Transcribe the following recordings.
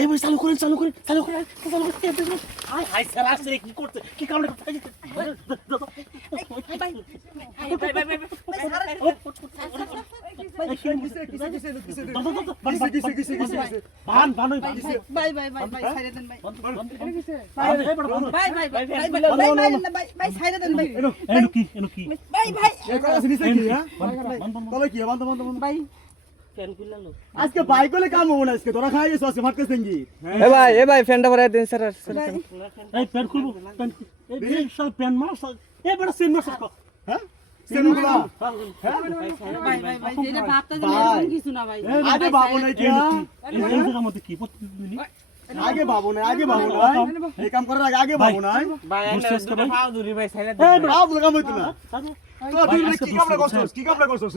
এই ভাই চালু করেন আয় হাই স্যার আসছে কি করতে কি কামড়ে আজকে বাইক বলে কাম হবো না আজকে তোরা খাই গেছো আজকে ভাত খাইছেন কি এ ভাই ফ্যানটা ভরাই দেন স্যার এই প্যান্ট খুলবো এই সব প্যান্ট মার এই বড় সিন মার সব হ্যাঁ সেনুগুলা আগে ভাবো না কি এই জায়গা মধ্যে কি প্রতিদিন আগে ভাবো না এই কাম করার আগে ভাবো না ভাই দুটো পাও ধরি ভাই ছাইলা এই বাপ কাম হইতো না তো তুই কি কামটা করছস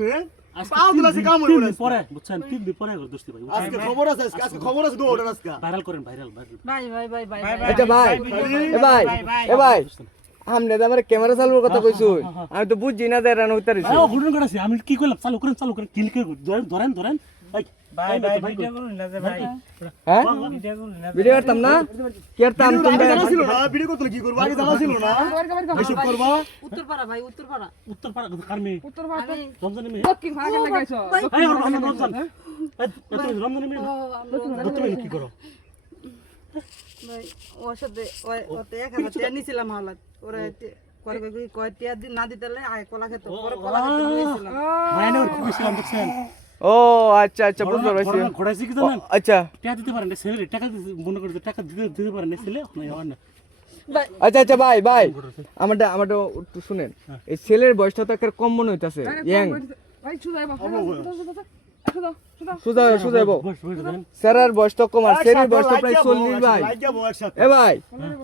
পাও দিলা সে কাম হইতো না পরে বুঝছেন 3 দিন পরে করে দোস্তি ভাই আজকে খবর আছে দো অর্ডার আজকে ভাইরাল করেন ভাইরাল আচ্ছা ভাই এ ভাই আমনে তো আমার ক্যামেরা চালানোর কথা কইছো আমি তো বুঝছি না যে রান হইতে রইছে হুডন করেছি আমি কি কইলাম চালু করেন কিল করে ধরেন ভাই ভিডিও করুন না যে ভাই হ্যাঁ ভিডিও করুন না ভিডিও করতাম না করতাম তোমরা জানা ছিল না ভিডিও করতে কি করব আগে জানা ছিল না এসব করবা উত্তরপাড়া কারমে উত্তরপাড়া রমজানে মে দক্ষিণ ভাগে লাগাইছো এই রমজান এই রমজানে মে তুমি কি করো ভাই ওর সাথে ওতে 1000 টাকা নিছিলাম হালাত ওরা কয় টিয়া দিন না দিতেলে আয় কলা খেতে পরে কলা খেতে নিয়েছিলাম মাইনে ওর কইছিলাম দেখছেন ও আচ্ছা বুঝতে পারছি ঘোড়াইছি কি জানেন আচ্ছা টাকা দিতে পারেন না ছেলে টাকা মনে করে টাকা দিতে পারেন না ছেলে না হয় না আচ্ছা ভাই আমারটা একটু শুনেন এই ছেলের বয়সটা তো একটা কম মনে হইতাছে ইয়াং ভাই সুদাই বাবা সুদা বস দেন স্যারের বয়স তো কম আর ছেলের বয়স তো প্রায় 40 ভাই লাইক যাবো একসাথে এ ভাই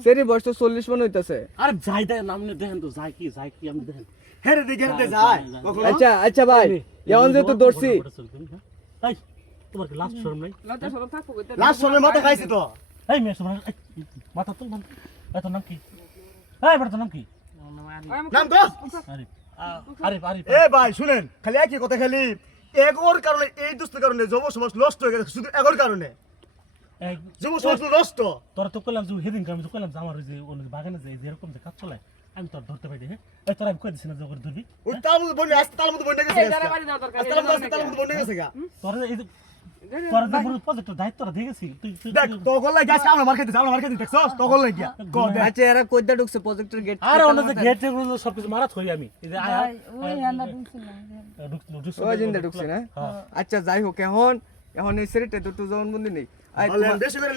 ছেলের বয়স তো 40 মনে হইতাছে আরে যাই দেন আপনি দেখেন তো যাই কি আপনি দেখেন হেরে দেখে যায় কখনো আচ্ছা ভাই এখন যেহেতু দর্শি এই তোমার কি লাস্ট শরম নাই লতা সরব থাকবো কইতে লাস্ট সময় মাথা খাইছি তো এই মেয়ে শরম মাথা তো মান এত নাম কি এই বড় নাম কি নাম তো আরে এ ভাই শুনেন খালি একই কথা খালি এগোর কারণে এই দুষ্টের কারণে যুব সমাজ নষ্ট হয়ে গেছে শুধু এগোর কারণে যুব সমাজ নষ্ট তোরা তো কইলাম যে হেদিন আমি তো কইলাম যে আমার ওই যে বাগানে যে এরকম যে কাজ চলে আমি তোর ধরতে পারি হ্যাঁ এই তোরা আমি কই দিছি না যে ওর ধরবি ওই তার মধ্যে বন্ডে আসতে তার মধ্যে বন্ডে গেছে যারা বাড়ি দাও দরকার তার মধ্যে বন্ডে গেছে গা তোরা এই তোরা যে পুরো প্রজেক্টের দায়িত্বটা দিয়ে গেছি তুই দেখ তখন লাগে গাছ আমরা মার্কেটে দেখছস তখন লাগে গিয়া কো দেখ আচ্ছা এরা কইতে ঢুকছে প্রজেক্টর গেট আরে ওনা যে গেটে গুলো সবকিছু মারা থই আমি এই যে আয়া ওই আন্দা ঢুকছিলাম ও জিন্দা ঢুকছে না আচ্ছা যাই হোক এখন এই সেরিতে তো জনবন্দি নেই বেশি করে